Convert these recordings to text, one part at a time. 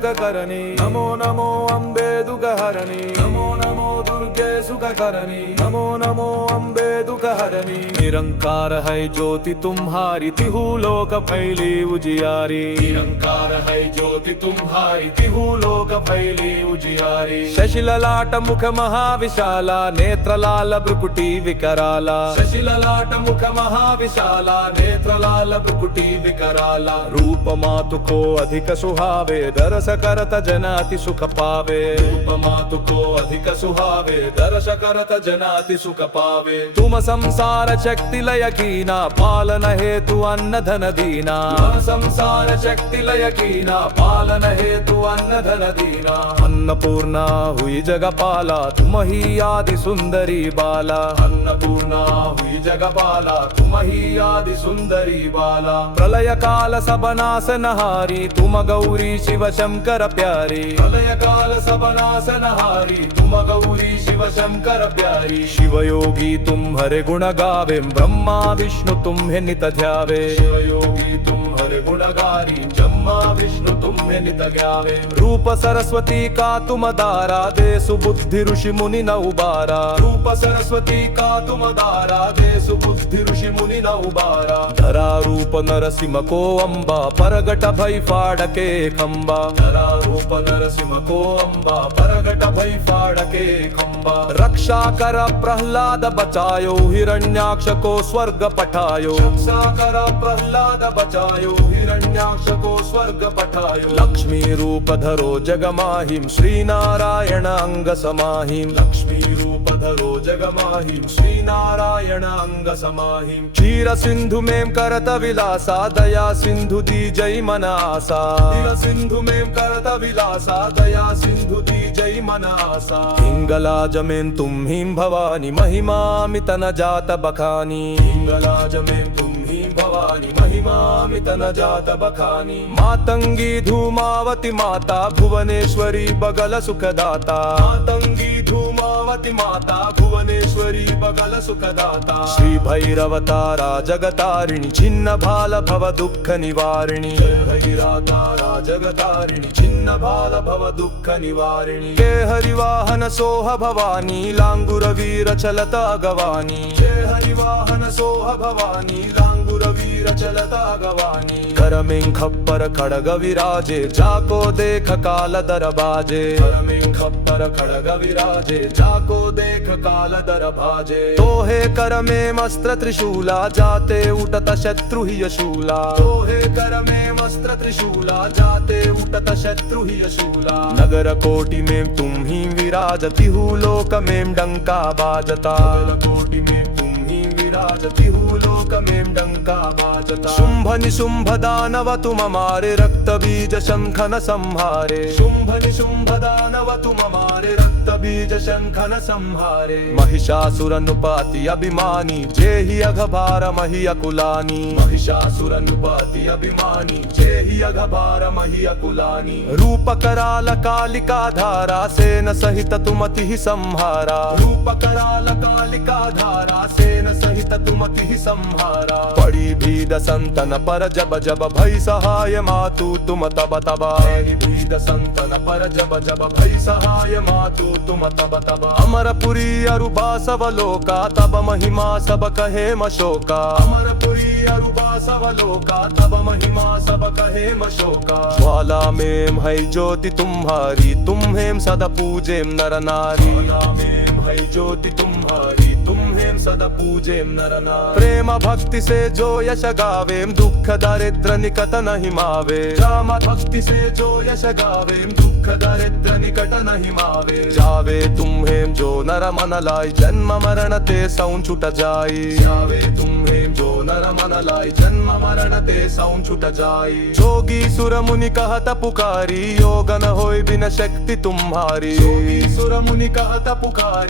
सुखकरणी नमो नमो अम्बे दुःखहरणी नमो नमो दुर्गे सुखकरणी नमो नमो अम्बे दुःखहरणी निरंकार है ज्योति तुम्हारी तिहु लोक फैली उजियारी निरंकार है ज्योति तुम्हारी तिहु लोक फैली उजियारी शशिललाट मुख महाविशाला नेत्रलाल भ्रुकुटी विकराला शशिललाट मुख महाविशाला नेत्रलाल भ्रुकुटी विकराला रूप मातु को अधिक सुहावे दरस करत जन अति सुख पावे रूप मातु को अधिक सुहावे दरस करत जन अति सुख पावे तुम संसार शक्ति लय कीना पालन हेतु अन्न धन दीना संसार शक्ति लय कीना पालन हेतु अन्न धन दीना अन्नपूर्णा हुई जगपाला तुम ही आदि सुंदरी बाला अन्नपूर्णा हुई जगपाला तुम ही आदि सुंदरी बाला प्रलय काल सबनासनहारी तुम गौरी शिव शंकर प्यारी प्रलय काल सबनासनहारी तुम गौरी शिव शंकर प्यारी शिव योगी तुम हरे गुण गावे ब्रह्मा विष्णु तुम्हें नित ध्यावे शिव योगी तुम हरे गुणगारी ब्रह्मा विष्णु तुम्हें नित ज्ञावे रूप सरस्वती का तुम दारा दे सुबुद्धि ऋषि मुनि न उबारा रूप सरस्वती का तुम दारा दे सुबुद्धि ऋषि मुनि न उबारा धरा रूप नरसिंह को अम्बा परगट भई फाड़के खंबा धरा रूप नरसिंह को अम्बा परगट भई फाड़के खंबा रक्षा कर प्रहलाद बचायो हिरण्याक्ष को स्वर्ग पठायो रक्षा कर प्रहलाद बचायो हिरण्याक्ष को स्वर्ग पठायो लक्ष्मी रूप धरो जगमाहिम श्री नारायण अंग समाहिम लक्ष्मी रूप धरो जगमाहिम श्री नारायण अंग समाहिम क्षीर सिंधु में करत विलासा दया सिंधु दी जय मन आसा क्षीर सिंधु में करत विलासा दया सिंधु दी जय मन आसा हिंगलाज में तुम हिम भवानी महिमा मित न जात बखानी हिंगलाज में तुम भवानी महिमा मित न जात बखानी मातंगी धूमावती माता भुवनेश्वरी बगल सुखदाता मातंगी धूमावती माता भुवनेश्वरी बगल सुखदाता श्री भैरव तारा जगतारिणी छिन्न भाल भव दुख निवारिणी भैरा तारा जगतारिणी छिन्न भाल भव दुख निवारिणी के हरिवाहन सोह भवानी लांगुर वीर चलत अगवानी जय हरिवाहन सोह भवानी लांगुर वीर चलता गवानी कर में खप्पर खड़ग विराजे जाको देख काल दर बाजे कर में खप्पर खड़ग विराजे जाको देख काल दर बाजे तोहे कर में मस्त्र त्रिशूला जाते उठत शत्रु ही यशूला तोहे कर में मस्त्र त्रिशूला जाते उठत शत्रु ही यशूला नगर कोटि में तुम ही विराजती हूँ लोक में डंका बाजता कोटि में विराजती हूँ लोक में डंका बाजता शुंभ निशुंभ दानव तुम हमारे रक्त बीज शंखन संहारे शुंभ निशुंभ दानव तुम हमारे रक्त बीज शंखन संहारे महिषासुर नुपाति अभिमानी जेहि अघभार महि अकुलानी महिषासुर नुपाति अभिमानी जेहि अघभार महि अकुलानी रूप कराल कालिका धारा सेन सहित तुमति ही संहारा रूप कराल कालिका धारा सेन सहित तुमति ही संहारा पड़ी भीद संतन पर जब जब भई सहाय मातु तुम तब तब भीद संतन पर जब जब भई सहाय मातु तुम तब तब अमरपुरी अरुबा सब लोका तब महिमा सब कहे मशोका अमरपुरी अरुबा सब लोका तब महिमा सब कहे मशोका ज्वाला में है ज्योति तुम्हारी तुम हेम सदा पूजे नर नारी ज्वाला में है ज्योति तुम्हारी तुम हेम सदा पूजे नर नारी प्रेम भक्ति से जो यश गावेम दुख दारिद्र निकट नहीं मावे राम भक्ति से जो यश गावेम दुख दारिद्र निकट नहीं मावे जावे तुम हेम जो नर मन लाई जन्म मरण ते सौं छुट जाई जावे तुम हेम जो नर मन लाई जन्म मरण ते सौं छुट जाई जोगी सुर मुनि कहत पुकारी योग न होय बिन शक्ति तुम्हारी जोगी सुर मुनि कहत पुकारी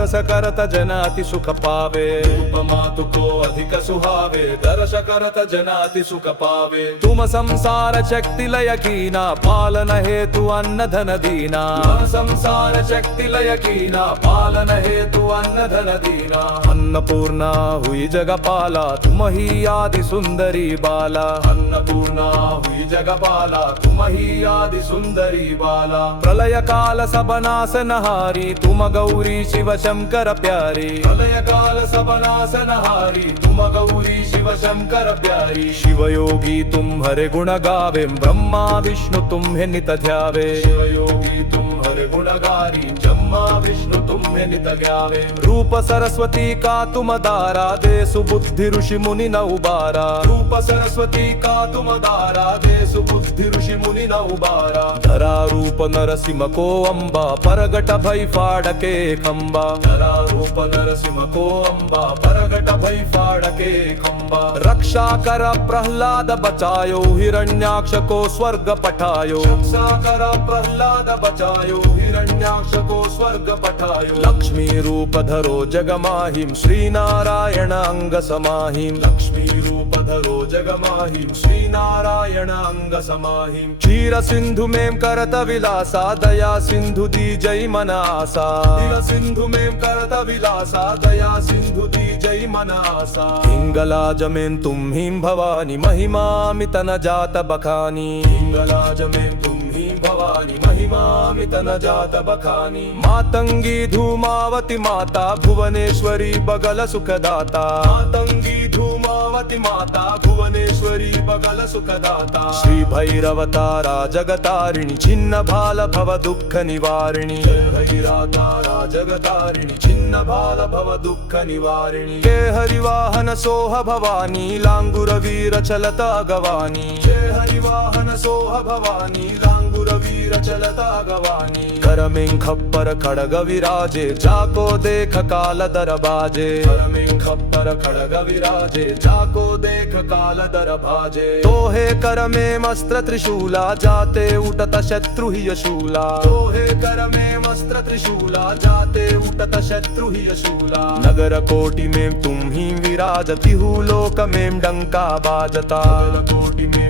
बरस करत जनाति सुख पावे उपमा तुको अधिक सुहावे दर्श करत जनाति सुख पावे तुम संसार शक्ति लय कीना पालन हेतु अन्न धन दीना संसार शक्ति लय कीना पालन हेतु अन्न धन दीना अन्नपूर्णा हुई जगपाला तुम ही आदि सुंदरी बाला अन्नपूर्णा हुई जगपाला तुम ही आदि सुंदरी बाला प्रलय काल सब नाशनहारी तुम गौरी शिव शंकर प्यारी प्रलय काल सब नाशनहारी तुम गौरी शिव शंकर प्यारी शिव योगी तुम हरे गुण गावे ब्रह्मा विष्णु तुम्हें नित ध्यावे शिव योगी तुम हरे गुण गारी ब्रह्मा विष्णु तुम्हें नित ध्यावे रूप सरस्वती का तुम दारा दे सुबुद्धि ऋषि मुनि न उबारा रूप सरस्वती का तुम दारा दे सुबुद्धि ऋषि मुनि न उबारा धरा रूप नरसिंह को अंबा परगट भई फाड़के खंबा धरा रूप नरसिंह को अंबा परगट भई फाड़के खंबा रक्षा कर प्रहलाद बचायो हिरण्याक्ष को स्वर्ग पठायो रक्षा कर प्रहलाद बचायो हिरण्याक्ष को स्वर्ग पठायो लक्ष्मी रूप धरो जगमाहिम श्री नारायण अंग समाहिम लक्ष्मी रूप धरो जगमाहिम श्री नारायण अंग समाहिम क्षीर सिंधु में करत विलासा दया सिंधु दी जय मन आसा क्षीर सिंधु में करत विलासा दया सिंधु दी जय मन आसा हिंगलाज में तुम ही भवानी महिमा मित न जात बखानी हिंगलाज में तुम ही भवानी महिमा मित न जात बखानी मातंगी धूमावती माता भुवनेश्वरी बगल सुखदाता मातंगी धूमावती माता भुवनेश्वरी बगल सुखदाता श्री भैरव तारा जगतारिणी छिन्न भाल भव दुख निवारिणी भैरव तारा जगतारिणी छिन्न भाल भव दुख निवारिणी के हरिवाहन सोह भवानी लांगुर वीर चलत अगवानी जय हरिवाहन सोह भवानी लांगुर वीर चलत अगवानी कर में खप्पर खड़ग विराजे जाको देख काल दर बाजे कर में खप्पर खड़ग विराजे जाको देख काल दर भाजे तोहे कर में मस्त्र त्रिशूला जाते उठत शत्रु ही यशूला तोहे कर में मस्त्र त्रिशूला जाते उठत शत्रु ही यशूला नगर कोटि में तुम ही विराजती हूँ लोक में डंका बाजता नगर कोटि में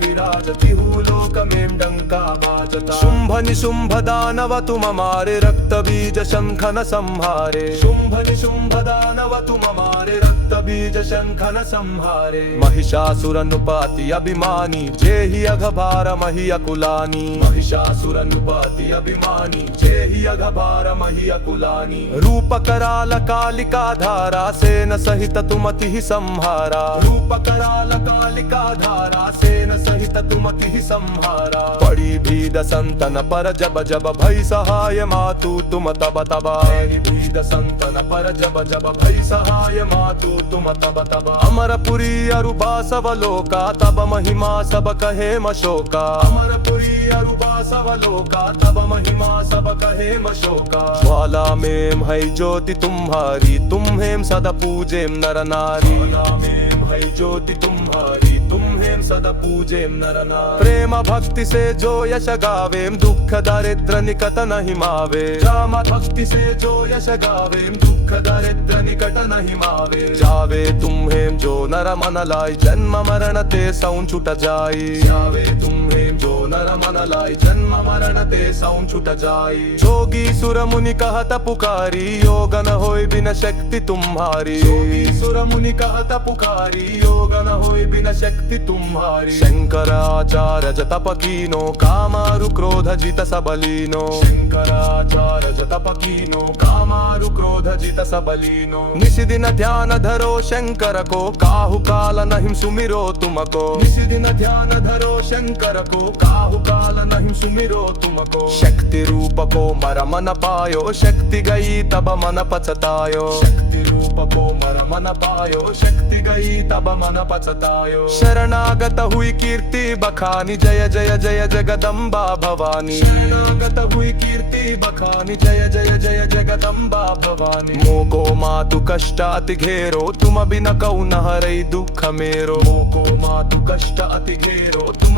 विराजती हूँ लोक में डंका बाजता शुंभ निशुंभ दानव तुम हमारे रक्त बीज शंखन संहारे शुंभ निशुंभ दानव तुम हमारे रक्त बीज शंखन संहारे महिषासुर नुपाति अभिमानी जेहि अघभार मही अकुलानी महिषासुर नुपाति अभिमानी जेहि अघभार मही अकुलानी रूप कराल कालिका धारा सेन सहित तुमति ही संहारा रूप कराल कालिका धारा सेन सहित तुमति ही संहारा पड़ी भीद संतन पर जब जब भई सहाय मातु तुम तब तब पड़ी भीद संतन पर जब जब भई सहाय मातु तुम तब तब अमरपुरी अरुबा सब लोका तब महिमा सब कहे मशोका अमरपुरी अरुबा सब लोका तब महिमा सब कहे मशोका ज्वाला में है ज्योति तुम्हारी तुम हेम सदा पूजे नर नारी ज्वाला में है ज्योति तुम्हारी तुम हेम सदा पूजे नर नारी प्रेम भक्ति से जो यश गावेम दुख दारिद्र निकट नहीं मावे राम भक्ति से जो यश गावेम दुख दारिद्र निकट नहीं मावे जावे तुम हेम जो नर मन लाई जन्म मरण ते सौं छुट जाई जावे तुम हेम जो नर मन लाई जन्म मरण ते सौं छुट जाई जोगी सुर मुनि कहत पुकारी योग न होय बिन शक्ति तुम्हारी जोगी सुर मुनि कहत पुकारी योग न होय बिन शक्ति तुम्हारी शंकर आचार्य जतप कीनो कामारु क्रोध जित सबलीनो शंकर आचार्य जतप कीनो कामारु क्रोध जित सबलीनो निशिदिन ध्यान धरो शंकर को काहु काल नहीं सुमिरो तुमको निशिदिन ध्यान धरो शंकर को काहु काल नहीं सुमिरो तुमको शक्ति रूप को मर मन पायो शक्ति गई तब मन पछतायो शक्ति रूप को मर मन पायो शक्ति गई तब मन पछतायो शरणागत हुई कीर्ति बखानी जय जय जय जगदम्बा भवानी शरणागत हुई कीर्ति बखानी जय जय जय जगदम्बा भवानी मोको मातु कष्ट अति घेरो तुम बिन कौ न हरई दुख मेरो मोको मातु कष्ट अति घेरो तुम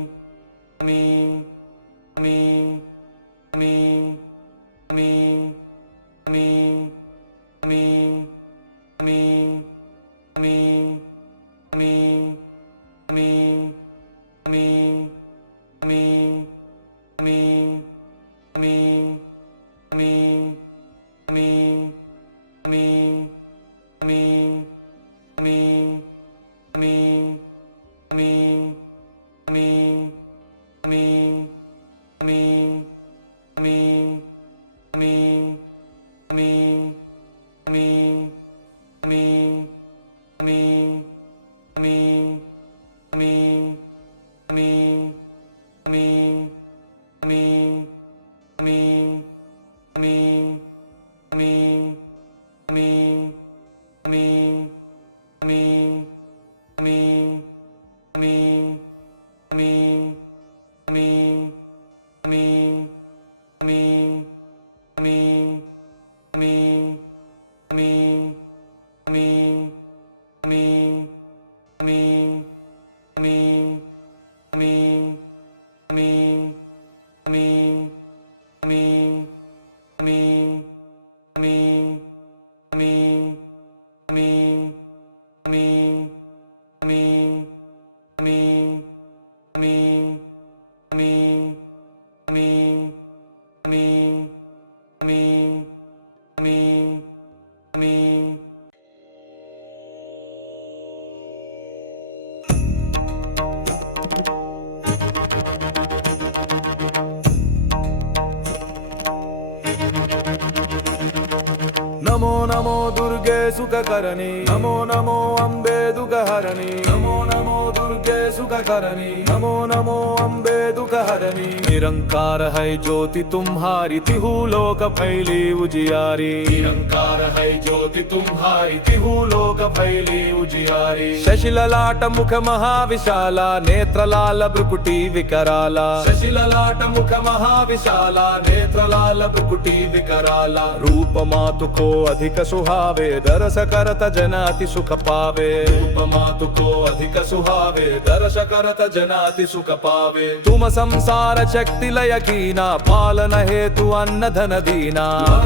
नमो नमो दुर्गे सुखकरणी नमो नमो अम्बे दुःखहरणी नमो नमो दुर्गे सुखकरणी नमो नमो अम्बे दुःखहरणी निरंकार है ज्योति तुम्हारी तिहु लोक फैली उजियारी निरंकार है ज्योति तुम्हारी तिहु लोक फैली उजियारी शशिललाट मुख महाविशाला नेत्रलाल भ्रुकुटी विकराला शशिललाट मुख महाविशाला नेत्रलाल भ्रुकुटी विकराला रूप मातु को अधिक सुहावे दरस करत जनाति सुख पावे रूप मातु को अधिक सुहावे दरस करत जनाति सुख पावे तुम संसार शक्ति लय कीना पालन हेतु अन्न धन दीना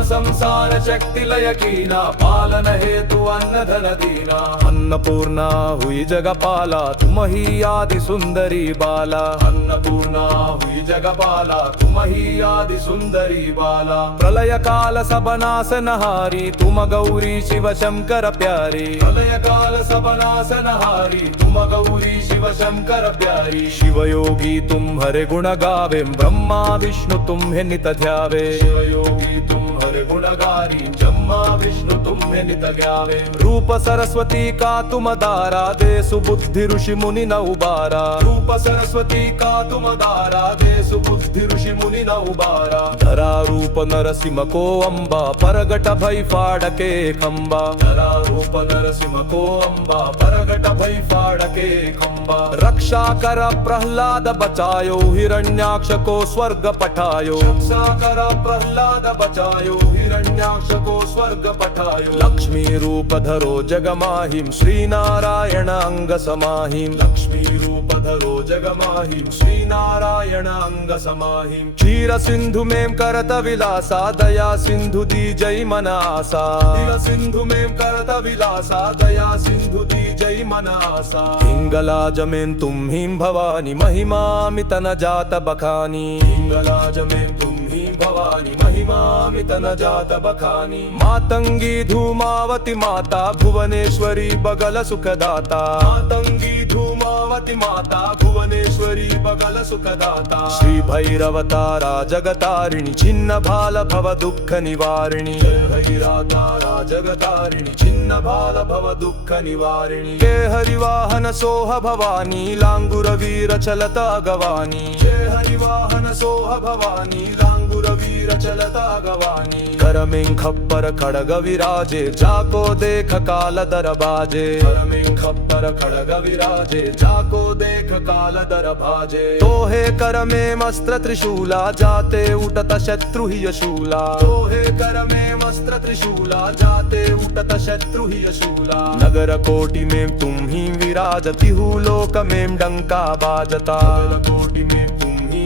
संसार शक्ति लय कीना पालन हेतु अन्न धन दीना अन्नपूर्णा हुई जगपाला तुम ही आदि सुंदरी बाला अन्नपूर्णा हुई जगपाला तुम ही आदि सुंदरी बाला प्रलय काल सबनाशनहारी तुम गौरी शिव शंकर प्यारी प्रलय काल सबनाशनहारी तुम गौरी शिव शंकर प्यारी शिव योगी तुम हरे गुण गावे ब्रह्मा विष्णु तुम्हें नित ध्यावे शिव योगी तुम हरे गुण गारी ब्रह्मा विष्णु तुम्हें नित गावे रूप सरस्वती का तुम दारा दे सुबुद्धि ऋषि मुनि न उबारा रूप सरस्वती का तुम दारा दे सुबुद्धि ऋषि मुनि न उबारा धरा रूप नरसिंह को अम्बा परगट भई फाड़के खंबा धरा रूप नरसिंह को अम्बा परगट भई फाड़के खंबा रक्षा कर प्रहलाद बचायो हिरण्याक्ष को स्वर्ग पठायो रक्षा कर प्रहलाद बचायो हिरण्याक्ष को स्वर्ग पठायो लक्ष्मी रूप धरो जगमाहिम श्री नारायण अंग समाहिम लक्ष्मी रूप धरो जगमाहिम श्री नारायण अंग समाहिम क्षीर सिंधु में करत विलासा दया सिंधु दी जय मन आसा क्षीर सिंधु में करत विलासा दया सिंधु दी जय मन आसा हिंगलाज में तुम हिम भवानी महिमा मित न जात बखानी हिंगलाज में तुम ही भवानी महिमा मित न जात बखानी मातंगी धूमावती माता भुवनेश्वरी बगल सुखदाता मातंगी धूमावती माता भुवनेश्वरी बगल सुखदाता श्री भैरव तारा जगतारिणी छिन्न भाल भव दुःख निवारिणी भैरा तारा जगतारिणी छिन्न भाल भव दुःख निवारिणी के हरिवाहन सोह भवानी लांगुर वीर चलत अगवानी जय हरिवाहन सोह भवानी लांगुर वीर चलत अगवानी कर में खप्पर खड़ग विराजे जाको देख काल दर बाजे कर में खप्पर खड़ग विराजे जाको देख काल दर भाजे तोहे कर में मस्त्र त्रिशूला जाते उठत शत्रु ही यशूला तोहे कर में मस्त्र त्रिशूला जाते उठत शत्रु ही यशूला नगर कोटि में तुम ही विराजती हूँ लोक में डंका बाजता नगर कोटि में तुम ही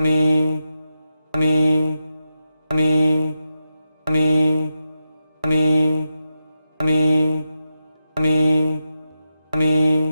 मी मी मी मी मी मी मी मी